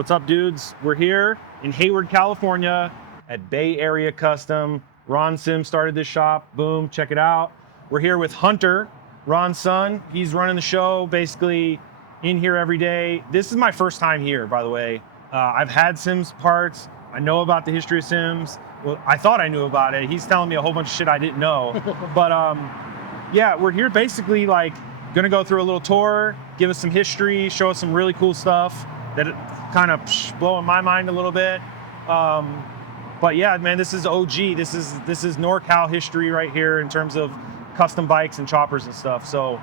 What's up, dudes? We're here in Hayward, California at Bay Area Custom. Ron Sims started this shop. Boom, check it out. We're here with Hunter, Ron's son. He's running the show, basically in here every day. This is my first time here, by the way. I've had Sims parts. I know about the history of Sims. Well, I thought I knew about it. He's telling me a whole bunch of shit I didn't know. But yeah, we're here basically like gonna go through a little tour, give us some history, show us some really cool stuff that kind of blowing my mind a little bit. But yeah, man, this is OG. This is NorCal history right here in terms of custom bikes and choppers and stuff. So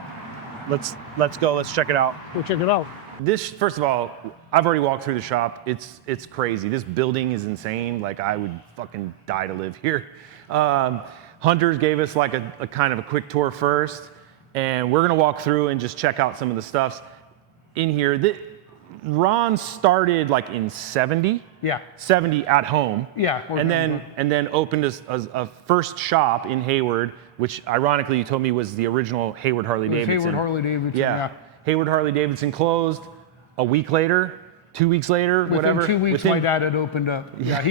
let's go. Let's check it out. Go check it out. This, first of all, I've already walked through the shop. It's crazy. This building is insane. Like, I would fucking die to live here. Hunters gave us like a kind of a quick tour first, and we're gonna walk through and just check out some of the stuffs in here. Ron started like in 70. Yeah. 70 at home. Yeah. And then opened a first shop in Hayward, which ironically you told me was the original Hayward Harley Davidson. Hayward Harley Davidson. Yeah. Hayward Harley Davidson closed a week later, 2 weeks later, whatever. Within 2 weeks, my dad had opened up. Yeah.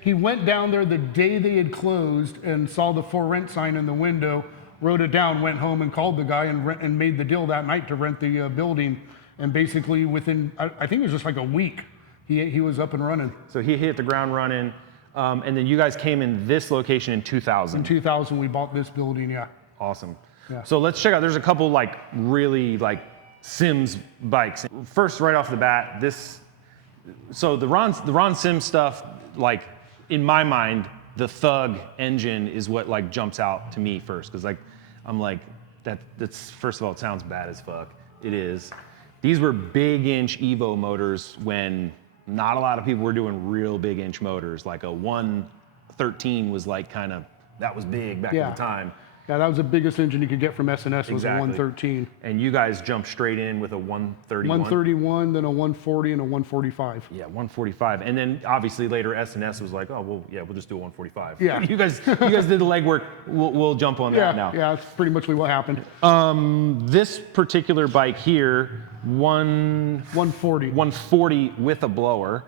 He went down there the day they had closed and saw the for rent sign in the window, wrote it down, went home and called the guy and made the deal that night to rent the building. And basically within, I think it was just like a week, he was up and running. So he hit the ground running. And then you guys came in this location in 2000. In 2000, we bought this building, yeah. Awesome. Yeah. So let's check out, there's a couple like really like Sims bikes. First, right off the bat, so the Ron Sims stuff, like in my mind, the Thug engine is what like jumps out to me first. Cause like, I'm like, that's first of all, it sounds bad as fuck. It is. These were big inch Evo motors when not a lot of people were doing real big inch motors. Like a 113 was like kind of, that was big back at the time. Yeah, that was the biggest engine you could get from S&S was Exactly. a 113. And you guys jumped straight in with a 131. 131, then a 140 and a 145. Yeah, 145. And then obviously later S&S was like, oh, well, yeah, we'll just do a 145. Yeah. You guys did the legwork. We'll jump on that now. Yeah, that's pretty much what happened. This particular bike here, 140 with a blower,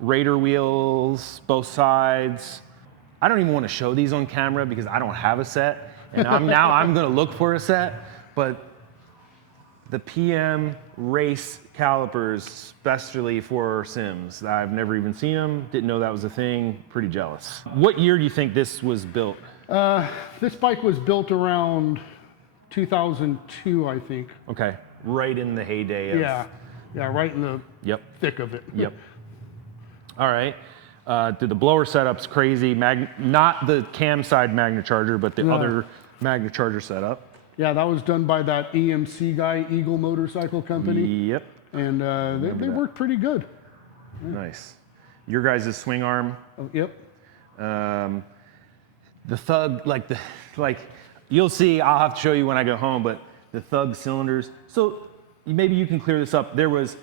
Raider wheels, both sides. I don't even want to show these on camera because I don't have a set. And I'm gonna look for a set, but the PM race calipers, especially for Sims. I've never even seen them, didn't know that was a thing, pretty jealous. What year do you think this was built? This bike was built around 2002, I think. Okay, right in the heyday of... Yeah, right in the thick of it. Yep. All right. The blower setup's crazy. Not the cam side Magna Charger, but the other Magna Charger setup. Yeah, that was done by that EMC guy, Eagle Motorcycle Company. Yep. And they worked pretty good. Yeah. Nice. Your guys' swing arm. Oh, yep. The Thug, you'll see, I'll have to show you when I go home, but the Thug cylinders. So maybe you can clear this up. There was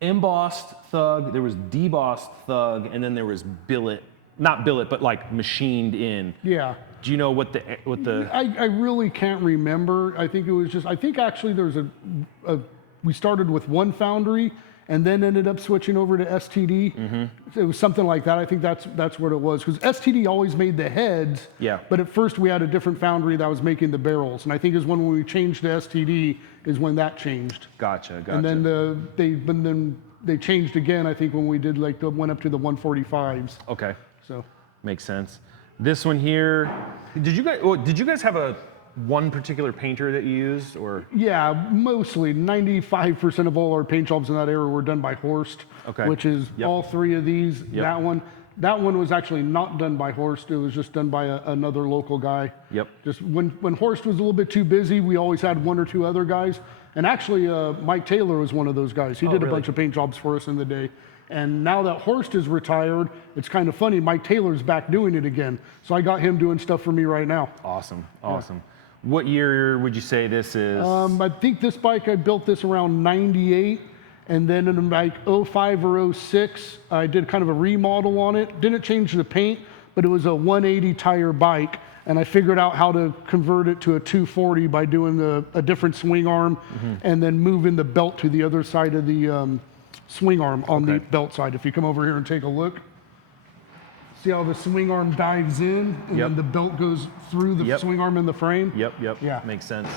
embossed Thug, there was debossed Thug, and then there was billet, not billet, but like machined in. Yeah. Do you know what the? I really can't remember. I think it was just, I think actually there's we started with one foundry and then ended up switching over to STD. Mm-hmm. It was something like that. I think that's what it was, because STD always made the heads. Yeah. But at first we had a different foundry that was making the barrels, and I think is when we changed to STD is when that changed. Gotcha. And then they changed again. I think when we did went up to the 145s. Okay. So makes sense. This one here, did you guys have one particular painter that you used, or? Yeah, mostly 95% of all our paint jobs in that area were done by Horst, which is all three of these. That one was actually not done by Horst. It was just done by another local guy. Yep. Just when Horst was a little bit too busy, we always had one or two other guys. And actually, Mike Taylor was one of those guys. He did a bunch of paint jobs for us in the day. And now that Horst is retired, it's kind of funny, Mike Taylor's back doing it again. So I got him doing stuff for me right now. Awesome. What year would you say this is? I think this bike, I built this around 98. And then in like 05 or 06, I did kind of a remodel on it. Didn't change the paint, but it was a 180 tire bike. And I figured out how to convert it to a 240 by doing a different swing arm and then moving the belt to the other side of the swing arm on the belt side. If you come over here and take a look, see how the swing arm dives in, and then the belt goes through the swing arm in the frame. Yep. Yeah, makes sense.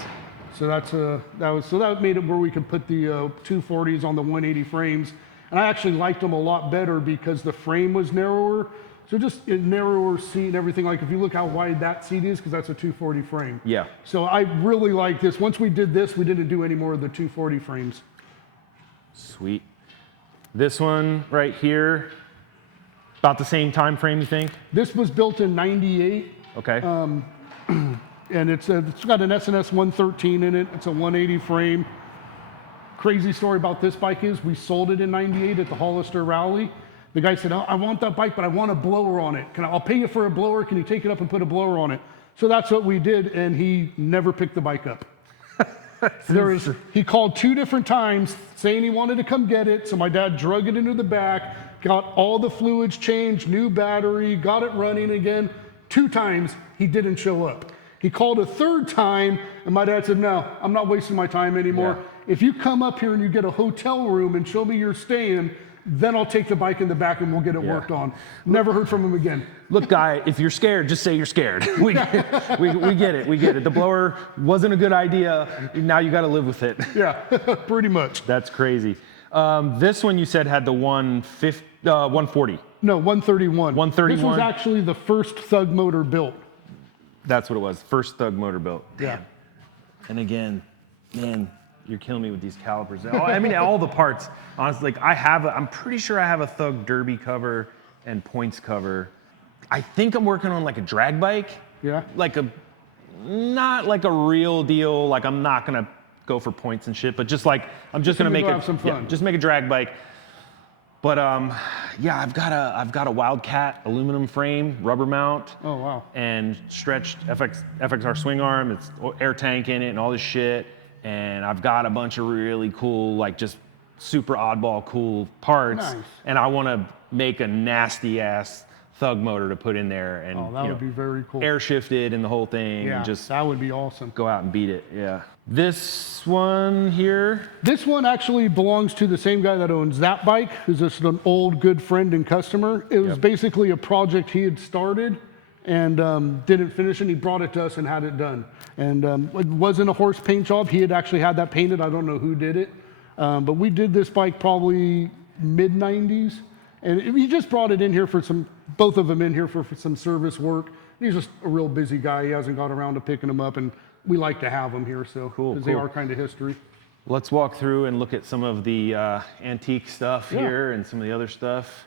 So that made it where we could put the 240s on the 180 frames, and I actually liked them a lot better because the frame was narrower. So just a narrower seat and everything. Like if you look how wide that seat is, because that's a 240 frame. Yeah. So I really like this. Once we did this, we didn't do any more of the 240 frames. Sweet. This one right here, about the same time frame, you think? This was built in '98. Okay. And it's got an SNS 113 in it. It's a 180 frame. Crazy story about this bike is we sold it in '98 at the Hollister Rally. The guy said, oh, I want that bike, but I want a blower on it. I'll pay you for a blower. Can you take it up and put a blower on it? So that's what we did, and he never picked the bike up. He called 2 different times saying he wanted to come get it. So my dad drug it into the back, got all the fluids changed, new battery, got it running again. 2 times, he didn't show up. He called a 3rd time, and my dad said, no, I'm not wasting my time anymore. Yeah. If you come up here and you get a hotel room and show me you're staying, then I'll take the bike in the back and we'll get it worked on. Never heard from him again. Look, guy, if you're scared, just say you're scared. We get it. We get it. The blower wasn't a good idea. Now you got to live with it. Yeah, pretty much. That's crazy. This one you said had the 140. No, 131. 131. This was actually the first Thug motor built. That's what it was. First Thug motor built. Yeah. And again, man, you're killing me with these calipers. I mean, all the parts. Honestly, like I'm pretty sure I have a Thug Derby cover and points cover. I think I'm working on like a drag bike. Yeah. Not like a real deal. Like I'm not gonna go for points and shit, but just like I'm just gonna make it. Have some fun. Yeah, just make a drag bike. But yeah, I've got a Wildcat aluminum frame, rubber mount. Oh wow. And stretched FXR swing arm. It's air tank in it and all this shit. And I've got a bunch of really cool, like just super oddball cool parts. Nice. And I want to make a nasty ass Thug motor to put in there, and that would be very cool. Air shifted and the whole thing. Yeah, and just that would be awesome. Go out and beat it. Yeah. This one here. This one actually belongs to the same guy that owns that bike, who's just an old good friend and customer. It was basically a project he had started and didn't finish it. He brought it to us and had it done. And it wasn't a horse paint job. He had actually had that painted. I don't know who did it. But we did this bike probably mid-90s. And he just brought it in here for both of them in here for some service work. He's just a real busy guy. He hasn't got around to picking them up. And we like to have them here, so because they are kind of history. Let's walk through and look at some of the antique stuff here and some of the other stuff.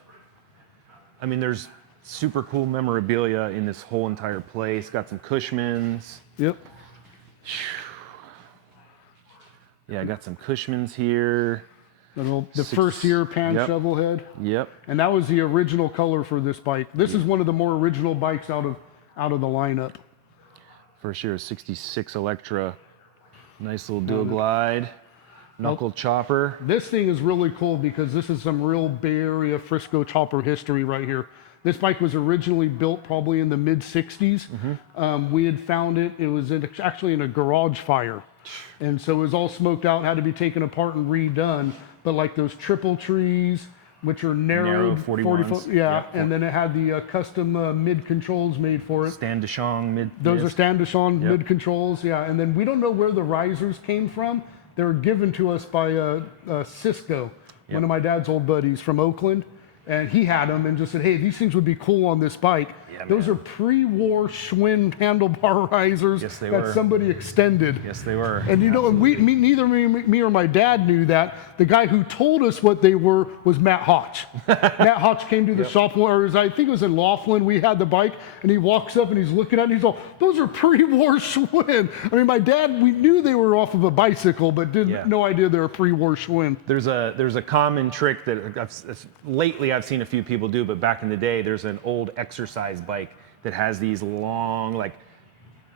I mean, there's super cool memorabilia in this whole entire place. Got some Cushmans. Yep. Yeah, I got some Cushmans here. The first year pan shovel head. Yep. And that was the original color for this bike. This is one of the more original bikes out of the lineup. First year, 66 Electra. Nice little dual glide. Knuckle chopper. This thing is really cool because this is some real Bay Area Frisco chopper history right here. This bike was originally built probably in the mid-60s. We had found it. It was actually in a garage fire. And so it was all smoked out, had to be taken apart and redone. But like those triple trees, which are narrow 40 foot, and then it had the custom mid controls made for it. Stand Deschong mid. Those are Stand Deschong mid controls, and then we don't know where the risers came from. They were given to us by Cisco, one of my dad's old buddies from Oakland, and he had them and just said, "Hey, these things would be cool on this bike." Those are pre-war Schwinn handlebar risers that somebody extended. Yes, they were. And you know, and neither me or my dad knew that. The guy who told us what they were was Matt Hotch. Matt Hotch came to the shop, or I think it was in Laughlin. We had the bike, and he walks up and he's looking at it, and he's all, "Those are pre-war Schwinn." I mean, my dad, we knew they were off of a bicycle, but no idea they were pre-war Schwinn. There's a common trick that lately I've seen a few people do, but back in the day, there's an old exercise bike that has these long, like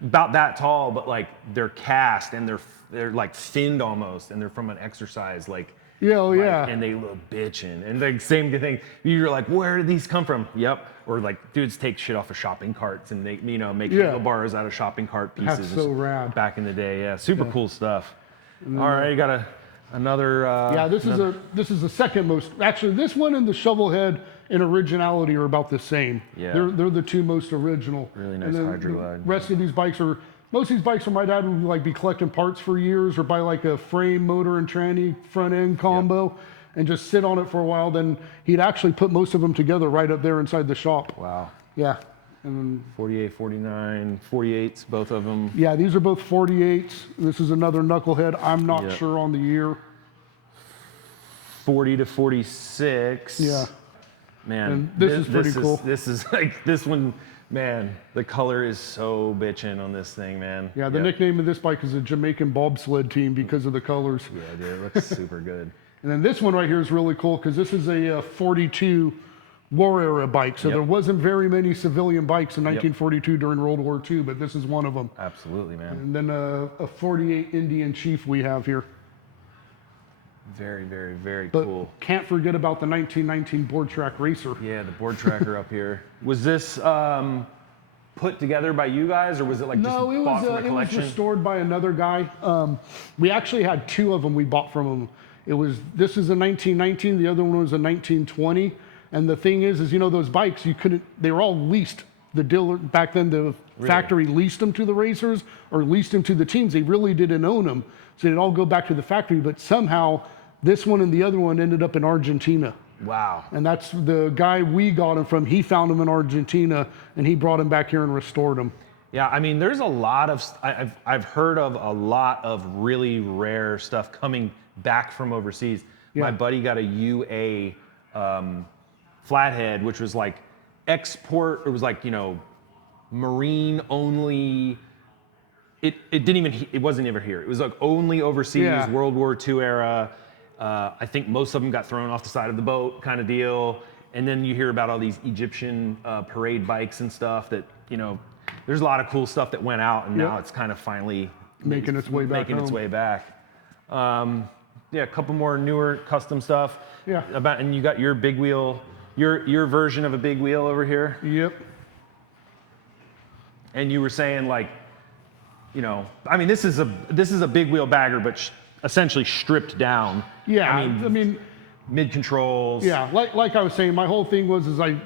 about that tall, but like they're cast and they're like thinned almost, and they're from an exercise like and they look bitchin'. And the same thing, you're like, where did these come from? Yep. Or like dudes take shit off of shopping carts and they make handlebars out of shopping cart pieces. That's so rad. Back in the day, super cool stuff. All right, you got Another. Yeah, this is the second most. Actually, this one and the shovel head in originality are about the same. Yeah. They're the two most original. Really nice and then hydro the glide. rest of these bikes are. Most of these bikes, my dad would like be collecting parts for years, or buy like a frame, motor, and tranny front end combo, and just sit on it for a while. Then he'd actually put most of them together right up there inside the shop. Wow. Yeah. And 48, 49, 48s, both of them. yeah, these are both 48s. This is another knucklehead. I'm not sure on the year. 40 to 46. Yeah. Man, and this is pretty cool. This is like, this one, man, the color is so bitchin' on this thing, man. Yeah, the nickname of this bike is a Jamaican bobsled team because of the colors. Yeah, dude, it looks super good. And then this one right here is really cool because this is a 42 war era bike. So there wasn't very many civilian bikes in 1942 during World War II, but this is one of them. Absolutely, man. And then a 48 Indian Chief we have here. Very, very, very but cool. Can't forget about the 1919 board track racer. Yeah, the board tracker up here. Was this put together by you guys, or was it like just bought from a collection? It was restored by another guy. We actually had two of them we bought from him. This is a 1919, the other one was a 1920. And the thing is you know, those bikes, they were all leased. The dealer, back then the factory leased them to the racers or leased them to the teams. They really didn't own them. So they'd all go back to the factory, but somehow this one and the other one ended up in Argentina. Wow. And that's the guy we got them from. He found them in Argentina and he brought them back here and restored them. Yeah, I mean, there's a lot of, I've heard of a lot of really rare stuff coming back from overseas. Yeah. My buddy got a UA flathead, which was like export, it was like, you know, marine only. It wasn't ever here. It was like only overseas, World War II era. I think most of them got thrown off the side of the boat kind of deal. And then you hear about all these Egyptian parade bikes and stuff that, you know, there's a lot of cool stuff that went out and now it's kind of finally making its way back. Yeah, a couple more newer custom stuff. Yeah. And you got your big wheel, your version of a big wheel over here. Yep. And you were saying like, you know, I mean, this is a big wheel bagger, but essentially stripped down. Yeah, I mean mid controls. Yeah, like I was saying, my whole thing was I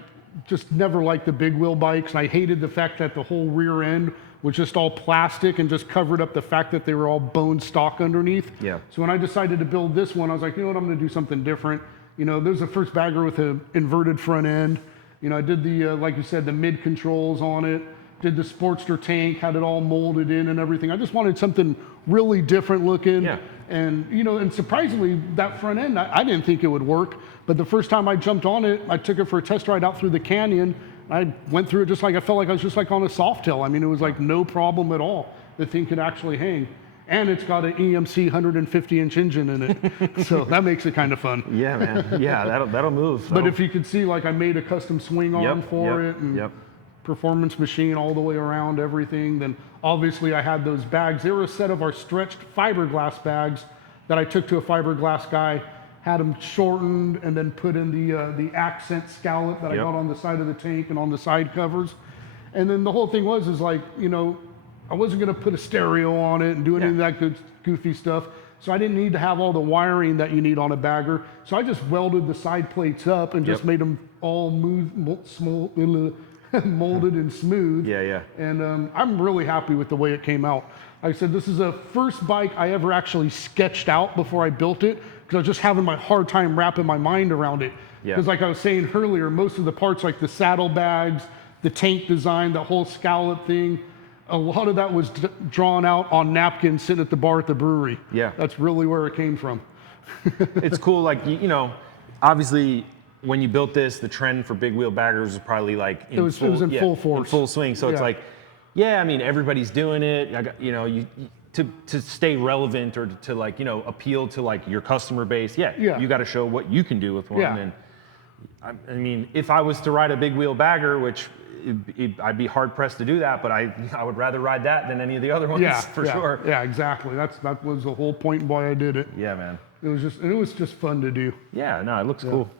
just never liked the big wheel bikes. I hated the fact that the whole rear end was just all plastic and just covered up the fact that they were all bone stock underneath. Yeah. So when I decided to build this one, I was like, you know what, I'm going to do something different. You know, there's the first bagger with an inverted front end. You know, I did the like you said, the mid controls on it. Did the Sportster tank, had it all molded in and everything. I just wanted something really different looking. Yeah. And, you know, and surprisingly, that front end, I didn't think it would work. But the first time I jumped on it, I took it for a test ride out through the canyon. I went through it just like, I felt like I was just like on a Softail. I mean, it was like no problem at all. The thing could actually hang. And it's got an EMC 150-inch engine in it. So that makes it kind of fun. Yeah, man. Yeah, that'll move. But if you could see, like I made a custom swing arm for it. And performance machine all the way around everything. Then obviously I had those bags. They were a set of our stretched fiberglass bags that I took to a fiberglass guy, had them shortened and then put in the accent scallop that I got on the side of the tank and on the side covers. And then the whole thing was like, you know, I wasn't going to put a stereo on it and do any of that good goofy stuff. So I didn't need to have all the wiring that you need on a bagger. So I just welded the side plates up and just made them all molded and smooth. Yeah. And I'm really happy with the way it came out. Like I said, this is the first bike I ever actually sketched out before I built it, because I was just having my hard time wrapping my mind around it. Because like I was saying earlier, most of the parts, like the saddlebags, the tank design, the whole scallop thing, a lot of that was drawn out on napkins sitting at the bar at the brewery. Yeah. That's really where it came from. It's cool, like, you know, obviously when you built this, the trend for big wheel baggers was probably like it was in full force. In full swing. So it's like, I mean, everybody's doing it. You know, to stay relevant or to like, you know, appeal to like your customer base. You got to show what you can do with one. And I mean, if I was to ride a big wheel bagger, which I'd be hard pressed to do that, but I would rather ride that than any of the other ones for sure. Yeah, exactly. That was the whole point why I did it. Yeah, man. It was just fun to do. Yeah, no, it looks cool.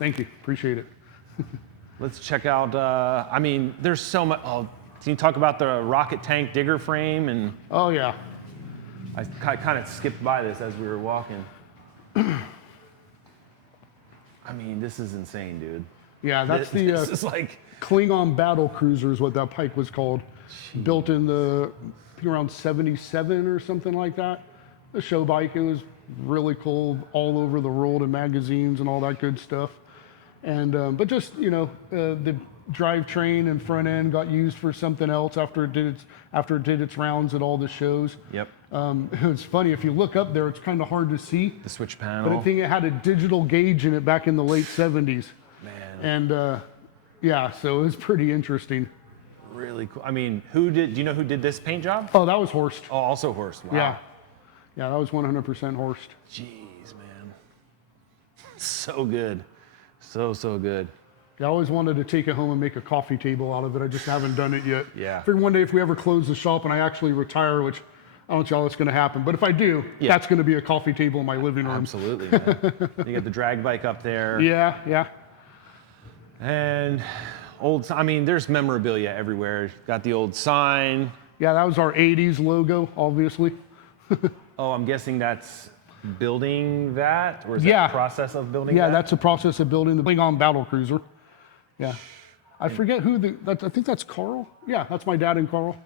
Thank you. Appreciate it. Let's check out, I mean, there's so much. Can you talk about the rocket tank digger frame? And oh, yeah. I kind of skipped by this as we were walking. I mean, this is insane, dude. Yeah, that's this is like Klingon battle cruiser is what that bike was called. Jeez. Built in the, I think around 77 or something like that. A show bike. It was really cool, all over the world in magazines and all that good stuff. And but just, you know, the drivetrain and front end got used for something else after it did its rounds at all the shows. Yep. It was funny, if you look up there, it's kind of hard to see. The switch panel. But I think it had a digital gauge in it back in the late 70s. Man. And yeah, so it was pretty interesting. Really cool. I mean, do you know who did this paint job? Oh, that was Horst. Oh, also Horst. Wow. Yeah. Yeah, that was 100% Horst. Jeez, man. So good. So good. Yeah, I always wanted to take it home and make a coffee table out of it. I just haven't done it yet. Yeah. I figured one day if we ever close the shop and I actually retire, which I don't know how that's going to happen, but if I do, that's going to be a coffee table in my living room. Absolutely, man. You got the drag bike up there. Yeah. And I mean, there's memorabilia everywhere. Got the old sign. Yeah, that was our 80s logo, obviously. Oh, I'm guessing that's building that? Or is that the process of building that? Yeah, that's the process of building the Klingon battle cruiser. Yeah. I forget who I think that's Carl. Yeah, that's my dad and Carl,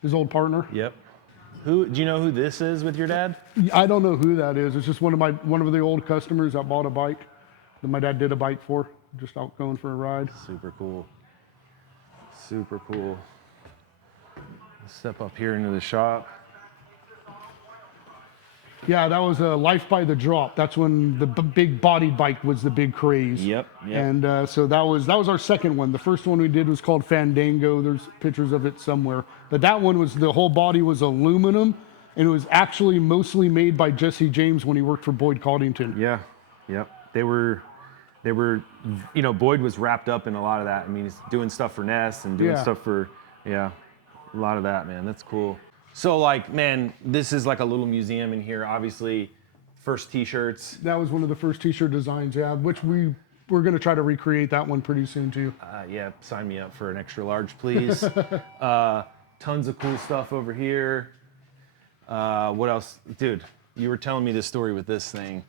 his old partner. Yep. Do you know who this is with your dad? I don't know who that is. It's just one of the old customers that bought a bike that my dad did a bike for, just out going for a ride. Super cool. Super cool. Let's step up here into the shop. Yeah, that was a Life by the Drop. That's when the big body bike was the big craze. Yep. And so that was our second one. The first one we did was called Fandango. There's pictures of it somewhere. But that one was, the whole body was aluminum, and it was actually mostly made by Jesse James when he worked for Boyd Coddington. Yeah. Yep. They were, you know, Boyd was wrapped up in a lot of that. I mean, he's doing stuff for Ness and doing stuff for, a lot of that, man. That's cool. So, like, man, this is like a little museum in here. Obviously, first T-shirts. That was one of the first T-shirt designs, which we're going to try to recreate that one pretty soon, too. Yeah, sign me up for an extra large, please. Tons of cool stuff over here. What else? Dude, you were telling me this story with this thing.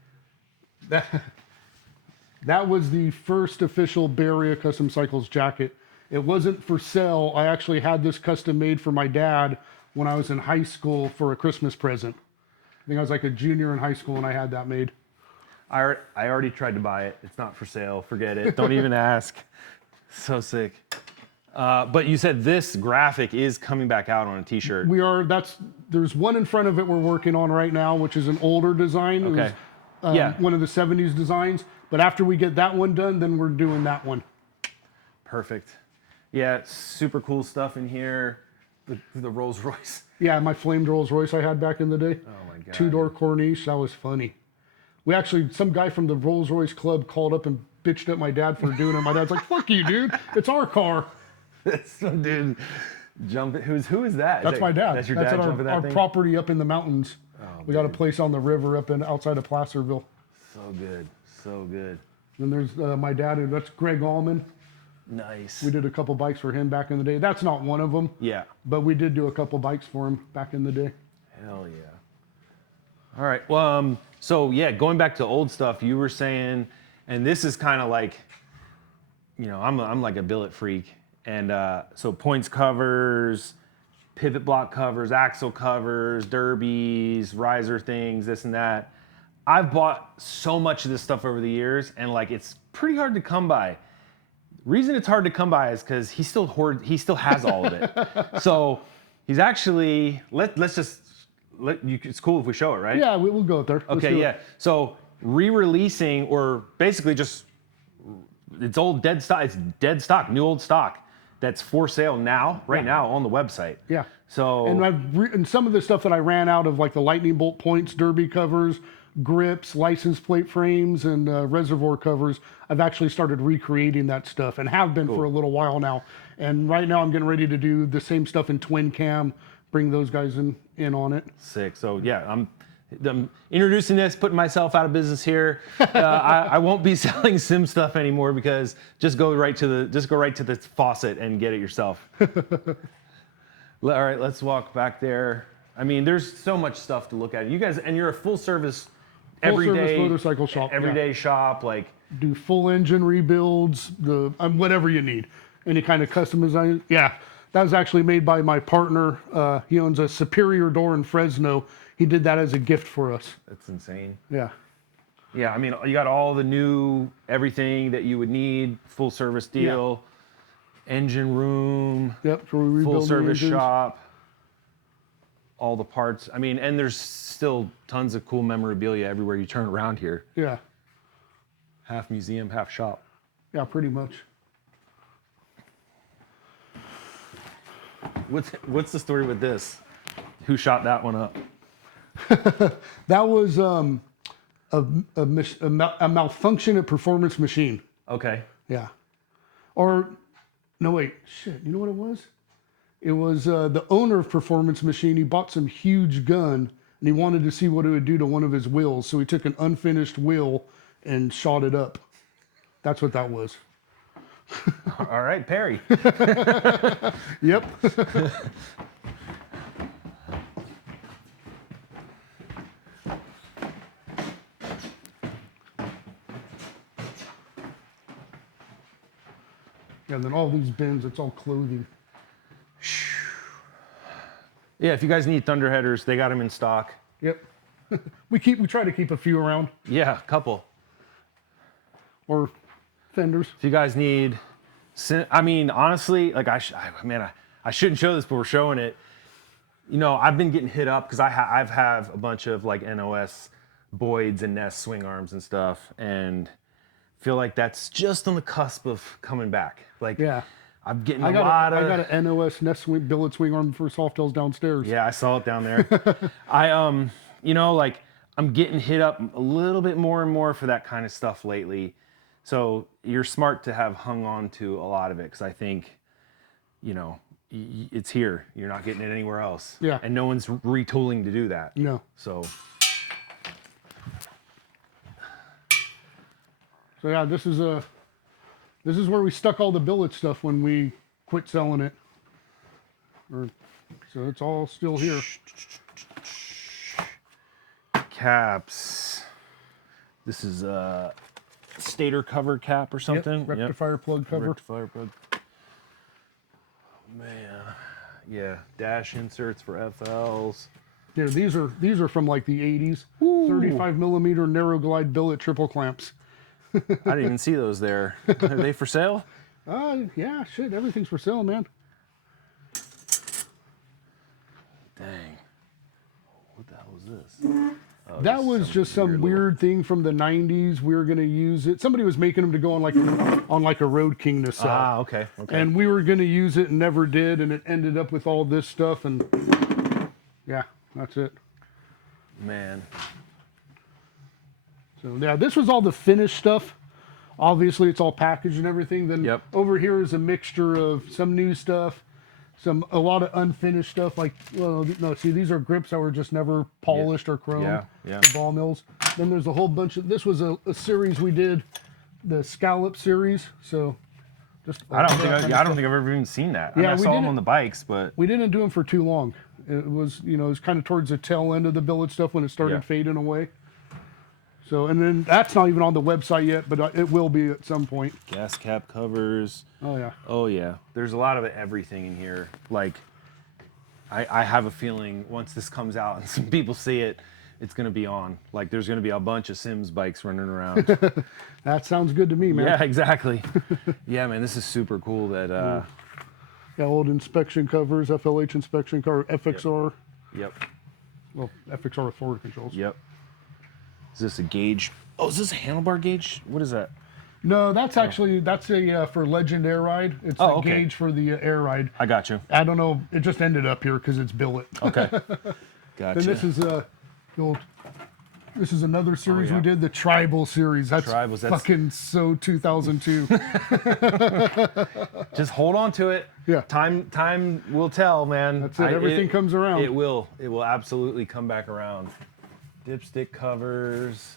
That was the first official Bay Area Custom Cycles jacket. It wasn't for sale. I actually had this custom made for my dad when I was in high school for a Christmas present. I think I was like a junior in high school and I had that made. I already tried to buy it. It's not for sale. Forget it. Don't even ask. So sick. But you said this graphic is coming back out on a T-shirt. There's one in front of it we're working on right now, which is an older design. Okay. It was, one of the 70s designs. But after we get that one done, then we're doing that one. Perfect. Yeah, super cool stuff in here. The Rolls Royce. Yeah, my flamed Rolls Royce I had back in the day. Oh my God. 2-door Corniche, that was funny. Some guy from the Rolls Royce club called up and bitched at my dad for doing it. My dad's like, fuck you, dude. It's our car. Some dude jumping. Who is that? That's my dad. That's your dad jumping that our thing? property up in the mountains. Oh, we got a place on the river outside of Placerville. So good. So good. And there's my dad, and that's Greg Allman. Nice. We did a couple bikes for him back in the day. That's not one of them. Yeah. But we did do a couple bikes for him back in the day. Hell yeah. All right. Well, so yeah, going back to old stuff, you were saying, and this is kind of like, you know, I'm like a billet freak, and so points covers, pivot block covers, axle covers, derbies, riser things, this and that. I've bought so much of this stuff over the years, and like it's pretty hard to come by. Reason it's hard to come by is because he still has all of it. So he's actually it's cool if we show it, right? Yeah, we'll go there. Okay, yeah. So re-releasing, or basically just it's old dead stock. It's dead stock, new old stock that's for sale now, now on the website. Yeah. So and some of the stuff that I ran out of, like the lightning bolt points, derby covers, grips, license plate frames, and reservoir covers, I've actually started recreating that stuff and have been for a little while now. And right now I'm getting ready to do the same stuff in twin cam, bring those guys in on it. Sick. So yeah, I'm introducing this, putting myself out of business here. I won't be selling sim stuff anymore, because just go right to the faucet and get it yourself. All right, let's walk back there. I mean, there's so much stuff to look at. You guys, and you're a full service, everyday motorcycle shop, everyday shop. Like, do full engine rebuilds, whatever you need, any kind of customization. Yeah, that was actually made by my partner. He owns a Superior door in Fresno. He did that as a gift for us. That's insane. Yeah. Yeah, I mean, you got all the new everything that you would need, full service deal, engine room, full service shop, all the parts. I mean, and there's still tons of cool memorabilia everywhere you turn around here. Yeah. Half museum, half shop. Yeah, pretty much. What's the story with this? Who shot that one up? That was a malfunction at Performance Machine. Okay. Yeah. Or, no, wait. Shit. You know what it was? It was the owner of Performance Machine. He bought some huge gun, and he wanted to see what it would do to one of his wheels. So he took an unfinished wheel and shot it up. That's what that was. All right, Perry. Yep. And then all these bins, it's all clothing. Yeah, if you guys need thunderheaders, they got them in stock. Yep. We try to keep a few around. Yeah, a couple. Or fenders. If you guys need, I mean, honestly, like I shouldn't show this, but we're showing it. You know, I've been getting hit up because I've have a bunch of like NOS Boyds and Ness swing arms and stuff, and feel like that's just on the cusp of coming back. Like, yeah, I'm getting I got an NOS Ness billet swing arm for Softails downstairs. Yeah, I saw it down there. You know, like I'm getting hit up a little bit more and more for that kind of stuff lately. So you're smart to have hung on to a lot of it, because I think, you know, it's here. You're not getting it anywhere else. Yeah. And no one's retooling to do that. No. So yeah, this is where we stuck all the billet stuff when we quit selling it. So it's all still here. Caps. This is a stator cover cap or something. Yep, rectifier plug cover. Rectifier plug. Man, yeah, dash inserts for FLs. Yeah, these are from like the 80s. Ooh. 35 millimeter narrow glide billet triple clamps. I didn't even see those there. Are they for sale? Yeah, shit, everything's for sale, man. Dang. What the hell is this? Oh, that was just some weird thing from the 90s. We were going to use it. Somebody was making them to go on like a Road King to sell. Ah, okay. And we were going to use it and never did, and it ended up with all this stuff, and yeah, that's it. Man. So yeah, this was all the finished stuff. Obviously, it's all packaged and everything. Then over here is a mixture of some new stuff, a lot of unfinished stuff. Like, well, no, see, these are grips that were just never polished or chromed. The ball mills. Then there's a whole bunch of. This was a series we did, the scallop series. So, just I don't think I've ever even seen that. Yeah, I saw them on the bikes, but we didn't do them for too long. It was, it was kind of towards the tail end of the billet stuff when it started fading away. So, and then that's not even on the website yet, but it will be at some point. Gas cap covers. Oh, yeah. Oh, yeah. There's a lot of everything in here. Like, I have a feeling once this comes out and some people see it, it's going to be on. Like, there's going to be a bunch of Sims bikes running around. That sounds good to me, man. Yeah, exactly. Yeah, man, this is super cool that... yeah, old inspection covers, FLH inspection cover, FXR. Yep. Well, FXR with forward controls. Yep. Is this a gauge? Oh, is this a handlebar gauge? What is that? No, that's actually, that's a for Legend Air Ride. It's a gauge for the Air Ride. I got you. I don't know. It just ended up here because it's billet. Okay. Gotcha. Then this is this is another series we did, the Tribal series. That's fucking so 2002. Just hold on to it. Yeah. Time will tell, man. That's it. Everything comes around. It will. It will absolutely come back around. Dipstick covers.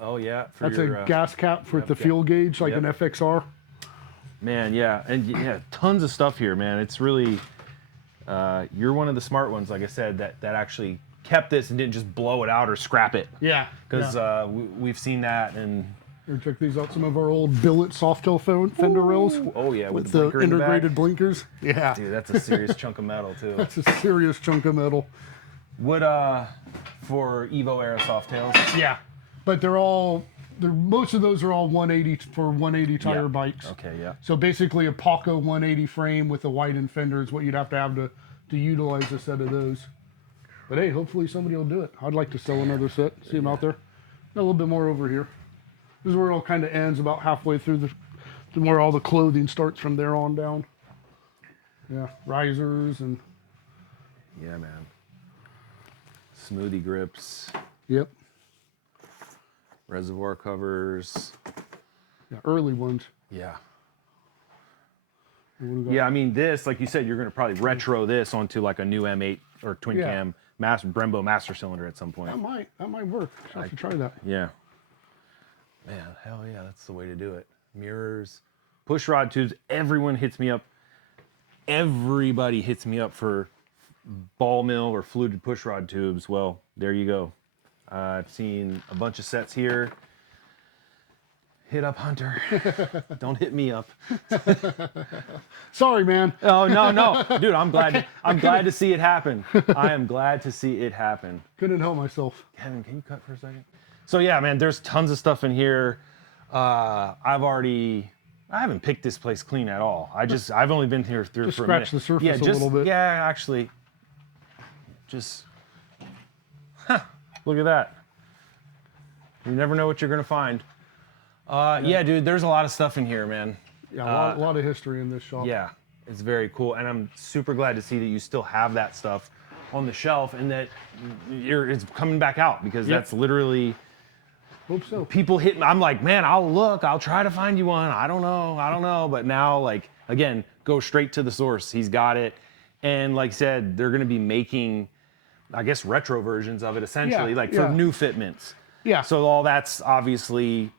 Oh yeah, that's a gas cap for the fuel gauge, like an FXR. Man, yeah, and yeah, tons of stuff here, man. It's really, You're one of the smart ones, like I said, that actually kept this and didn't just blow it out or scrap it. Yeah. Because we've seen that. And here, check these out. Some of our old billet softtail fender rails. Oh yeah, with the integrated blinkers. Yeah. Dude, that's a serious chunk of metal too. That's a serious chunk of metal. Would for Evo era softtails? Yeah, but most of those are all 180 for 180 tire bikes. Okay, yeah. So basically a Paco 180 frame with a widened fender is what you'd have to utilize a set of those. But hey, hopefully somebody will do it. I'd like to sell another set. See them out there. A little bit more over here. This is where it all kind of ends, about halfway through where all the clothing starts from there on down. Yeah, risers and. Yeah, man. Smoothie grips. Yep. Reservoir covers. Yeah, early ones. Yeah. Yeah, I mean, this, like you said, you're going to probably retro this onto like a new M8 or twin cam Brembo master cylinder at some point. That might work. I have to try that. Yeah. Man, hell yeah, that's the way to do it. Mirrors, push rod tubes. Everyone hits me up. Everybody hits me up for ball mill or fluted push rod tubes. Well, there you go. I've seen a bunch of sets here. Hit up Hunter. Don't hit me up. Sorry, man. Oh no, dude. I'm glad to see it happen. I am glad to see it happen. Couldn't help myself. Kevin, can you cut for a second? So yeah, man. There's tons of stuff in here. I haven't picked this place clean at all. I've only been here for a minute. Scratch the surface a little bit. Yeah, actually. Look at that. You never know what you're gonna find. Yeah, dude, there's a lot of stuff in here, man. Yeah, a lot of history in this shop. Yeah, it's very cool, and I'm super glad to see that you still have that stuff on the shelf and that it's coming back out, because that's literally. Hope so. People hit me. I'm like, man, I'll try to find you one. I don't know. But now, like, again, go straight to the source. He's got it. And like I said, they're going to be making, I guess, retro versions of it, essentially, for new fitments. Yeah. So all that's obviously,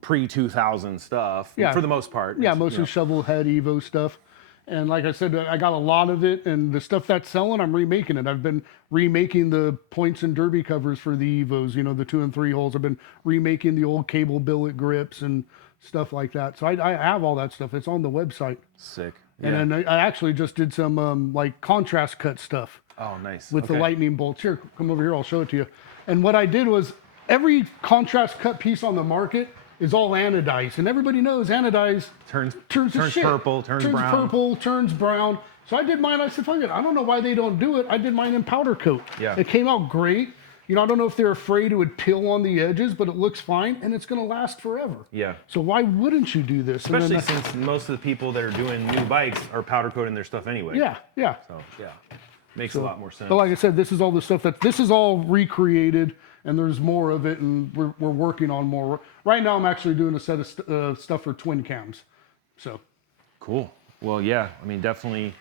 pre-2000 stuff, for the most part. Yeah, mostly shovel head Evo stuff. And like I said, I got a lot of it, and the stuff that's selling, I'm remaking it. I've been remaking the points and derby covers for the Evos, the 2 and 3 holes. I've been remaking the old cable billet grips and stuff like that. So I have all that stuff. It's on the website. Sick. Yeah. And then I actually just did some like contrast cut stuff. Oh, nice. With the lightning bolts. Here, come over here. I'll show it to you. And what I did was every contrast cut piece on the market is all anodized, and everybody knows anodized turns purple, turns brown. Purple, turns brown. So I did mine. I said, fuck it. I don't know why they don't do it. I did mine in powder coat. Yeah. It came out great. I don't know if they're afraid it would peel on the edges, but it looks fine, and it's going to last forever. Yeah. So why wouldn't you do this? Especially since most of the people that are doing new bikes are powder coating their stuff anyway. Yeah, yeah. So yeah, makes a lot more sense. But like I said, this is all the stuff this is all recreated. And there's more of it, and we're working on more. Right now, I'm actually doing a set of stuff for twin cams. So cool. Well, yeah. I mean, definitely.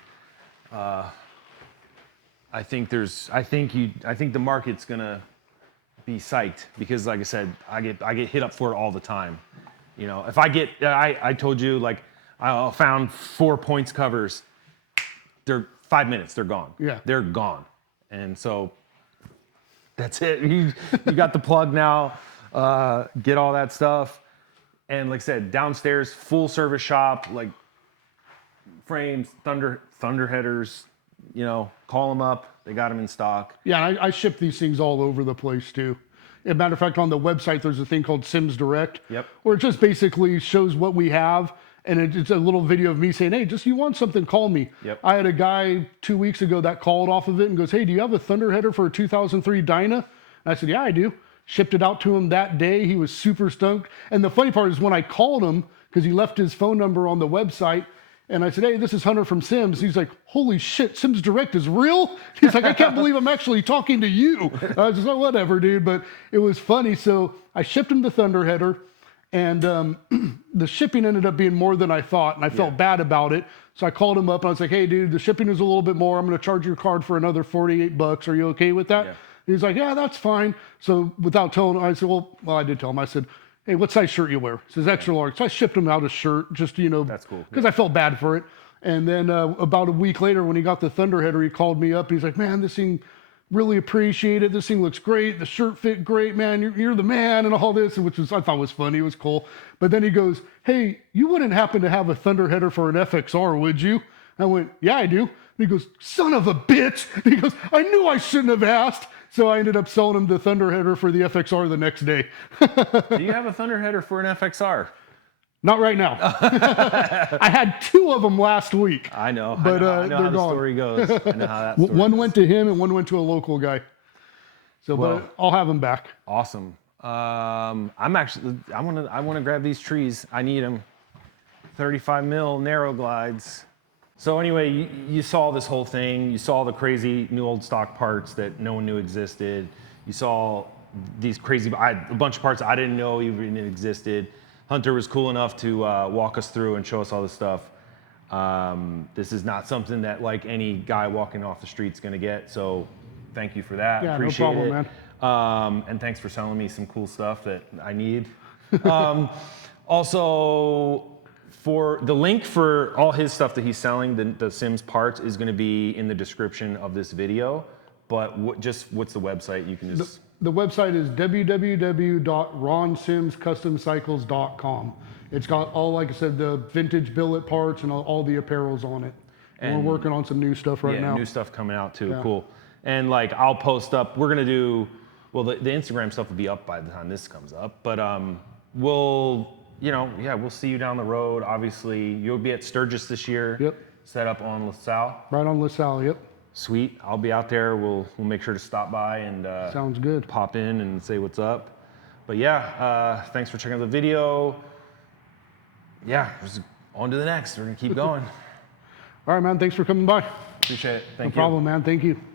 I think the market's gonna be psyched, because, like I said, I get hit up for it all the time. If I told you, like, I found 4 points covers. They're 5 minutes. They're gone. Yeah. They're gone, and so. That's it. You got the plug now. Get all that stuff. And like I said, downstairs, full service shop, like frames, thunder headers, call them up. They got them in stock. Yeah, and I ship these things all over the place too. As a matter of fact, on the website, there's a thing called Sims Direct. Yep. Where it just basically shows what we have. And it's a little video of me saying, hey, you want something, call me. Yep. I had a guy 2 weeks ago that called off of it and goes, hey, do you have a thunder header for a 2003 Dyna? And I said, yeah, I do. Shipped it out to him that day. He was super stoked. And the funny part is when I called him, because he left his phone number on the website, and I said, hey, this is Hunter from Sims. He's like, holy shit, Sims Direct is real? He's like, I can't believe I'm actually talking to you. I was just like, whatever, dude. But it was funny. So I shipped him the thunder header. And the shipping ended up being more than I thought, and I felt bad about it. So I called him up, and I was like, hey, dude, the shipping is a little bit more. I'm going to charge your card for another $48. Are you okay with that? Yeah. He's like, yeah, that's fine. So without telling him, I said, well, I did tell him. I said, hey, what size shirt you wear? He says extra large. So I shipped him out a shirt, just, That's cool. Because I felt bad for it. And then about a week later, when he got the Thunderheader, he called me up. He's like, man, this thing, really appreciate it. This thing looks great. The shirt fit great, man. You're the man and all this, which I thought was funny. It was cool. But then he goes, hey, you wouldn't happen to have a Thunderheader for an FXR, would you? I went, yeah, I do. And he goes, son of a bitch. And he goes, I knew I shouldn't have asked. So I ended up selling him the Thunderheader for the FXR the next day. Do you have a Thunderheader for an FXR? Not right now. I had 2 of them last week. I know. But I know they're how the gone. story goes. I know how that story One goes. went to him and one went to a local guy. So, Well, but I'll have them back. Awesome. I want to grab these trees. I need them. 35 mil narrow glides. So anyway, you saw this whole thing. You saw the crazy new old stock parts that no one knew existed. You saw these crazy, a bunch of parts I didn't know even existed. Hunter was cool enough to walk us through and show us all this stuff. This is not something that like any guy walking off the street's gonna get. So thank you for that. Yeah, Appreciate no problem, it. man. And thanks for selling me some cool stuff that I need. Also, for the link for all his stuff that he's selling, the Sims parts is going to be in the description of this video. But what's the website? You can just... The website is www.ronsimscustomcycles.com. It's got all, like I said, the vintage billet parts and all the apparels on it. And we're working on some new stuff right now. Yeah, new stuff coming out too. Yeah. Cool. And like I'll post up. We're gonna do. Well, the Instagram stuff will be up by the time this comes up. But we'll see you down the road. Obviously, you'll be at Sturgis this year. Yep. Set up on LaSalle. Right on LaSalle. Yep. Sweet. I'll be out there. We'll make sure to stop by and sounds good. Pop in and say what's up. But yeah, thanks for checking out the video. Yeah, just on to the next. We're gonna keep going. All right, man. Thanks for coming by. Appreciate it. Thank you. No problem, man. Thank you.